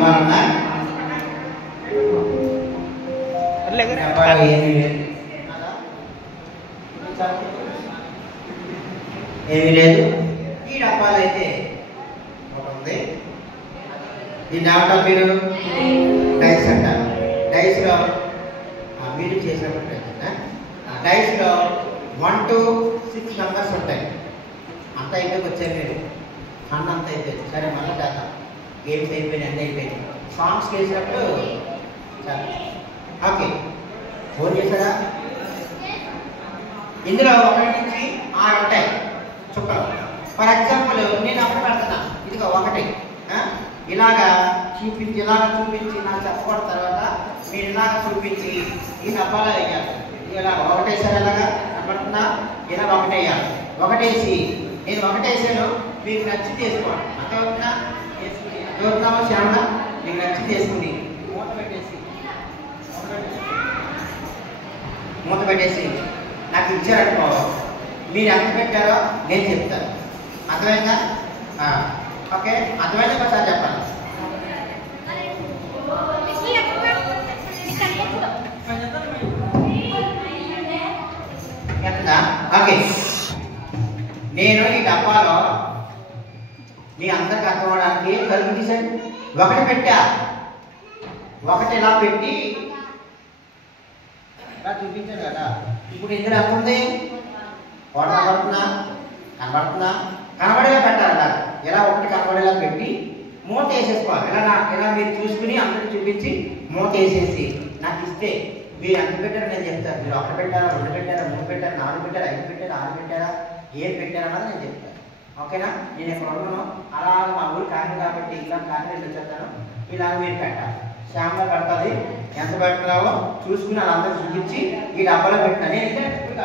డబ్బాలున్నా డబ్బాలు ఏమీ లేదు, ఏమీ లేదు. ఈ డబ్బాలు అయితే ఒకటి ఉంది. దీన్ని ఏమంటారు మీరు? డైస్ అంటారు. డైస్లో మీరు చేసినప్పుడు డైస్లో 1 to 6 మెంబర్స్ ఉంటాయి. అంత అయిపోయి వచ్చాయి మీరు ఫండ్ అంత అయిపోయింది. సరే మళ్ళీ దాకా గేమ్స్ అయిపోయినాయి, అన్నీ అయిపోయింది. సాంగ్స్కి వేసినప్పుడు సరే ఓకే. ఫోన్ చేశారా? ఇందులో 1 నుంచి 6 ఉంటాయి చుక్కలు. ఫర్ ఎగ్జాంపుల్ నేను అప్పుడు పెడుతున్నా, ఇదిగో 1 ఇలాగా చూపించి నాకు చెప్పబడిన తర్వాత మీరు ఇలాగ చూపించి ఈ డబ్బాలో వేయాలి. ఇలా 1 వేసారు, ఎలాగా కనబడుతుందా? ఇలా 1 వేయాలి. 1 వేసి నేను 1 వేసాను, మీకు నచ్చి తీసుకోండి. అర్థమవుతుందా? వేసుకుని అర్థమవుతున్నామో శ్యామల? మీకు నచ్చి తీసుకుని మూత పెట్టేసి నాకు ఇచ్చారనుకో, మీరు ఎంత పెట్టారో నేను చెప్తాను. అర్థమైందా? ఓకే, అర్థమైంది. ఒకసారి చెప్పాలి. ఎంతదా? ఓకే, నేను ఈ డబ్బాలో మీ అందరికి అర్థం అవడానికి కలుపు తీసాను. 1 పెట్టా, 1 ఇలా పెట్టి ఇలా చూపించాను కదా. ఇప్పుడు ఇందులో ఎంత ఉంది? కనబడుతుందా? కనబడేలా పెట్టాలి. ఇలా 1 కనబడేలా పెట్టి మూత వేసేసుకోవాలి. ఇలా మీరు చూసుకుని అందరికి చూపించి మూత వేసేసి నాకు ఇస్తే మీరు ఎంత పెట్టారో నేను చెప్తాను. మీరు 1 పెట్టారా, 2 పెట్టారా, 3 పెట్టారా, 4 పెట్టారా, 5 పెట్టారా, 6 పెట్టారా, ఏం పెట్టారన్నది నేను చెప్తాను. ఓకేనా? నేను ఇక్కడ ఉన్నాను, అలా మా ఊరు కాకినాడ కాబట్టి ఇలా కాకినాడ వచ్చేస్తాను. ఇలా మీరు పెట్టాలి. శ్యామలో పెడతాది. ఎంత పెడుతున్నావో చూసుకుని వాళ్ళందరూ చూపించి ఈ డబ్బాలో పెట్టినా నేను ఇంకా